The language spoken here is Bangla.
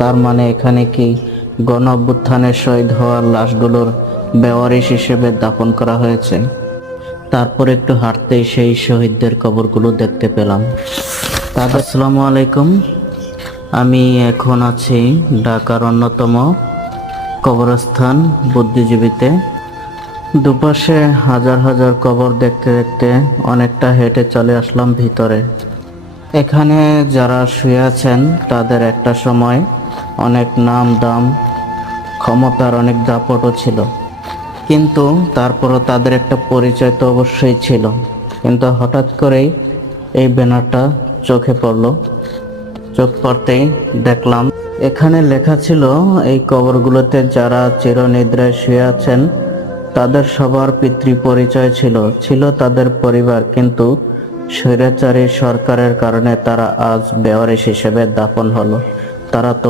তার মানে এখানে কি গণ অভ্যুত্থানের শহীদ হওয়ার লাশগুলোর বেওয়ারিশ হিসেবে দাফন করা হয়েছে? তারপর একটু হাঁটতেই সেই শহীদদের কবরগুলো দেখতে পেলাম। আসসালামু আলাইকুম। আমি এখন আছি ঢাকার অন্যতম কবরস্থান বুদ্ধিজীবীতে। দুপাশে হাজার হাজার কবর দেখতে দেখতে অনেকটা হেঁটে চলে আসলাম ভিতরে। এখানে যারা শুয়ে আছেন তাদের একটা সময় অনেক নাম দাম, ক্ষমতার অনেক দাপটও ছিল, কিন্তু তারপরও তাদের একটা পরিচয় তো অবশ্যই ছিল। কিন্তু হঠাৎ করেই এই ব্যানারটা চোখে পড়লো। চোখ পড়তেই দেখলাম এখানে লেখা ছিল, এই কবরগুলোতে যারা চিরনিদ্রায় শুয়ে আছেন তাদের সবার পিতৃ পরিচয় ছিল তাদের পরিবার, কিন্তু স্বৈরাচারী সরকারের কারণে তারা আজ বেওয়ারিশ হিসেবে দাফন হলো। তারা তো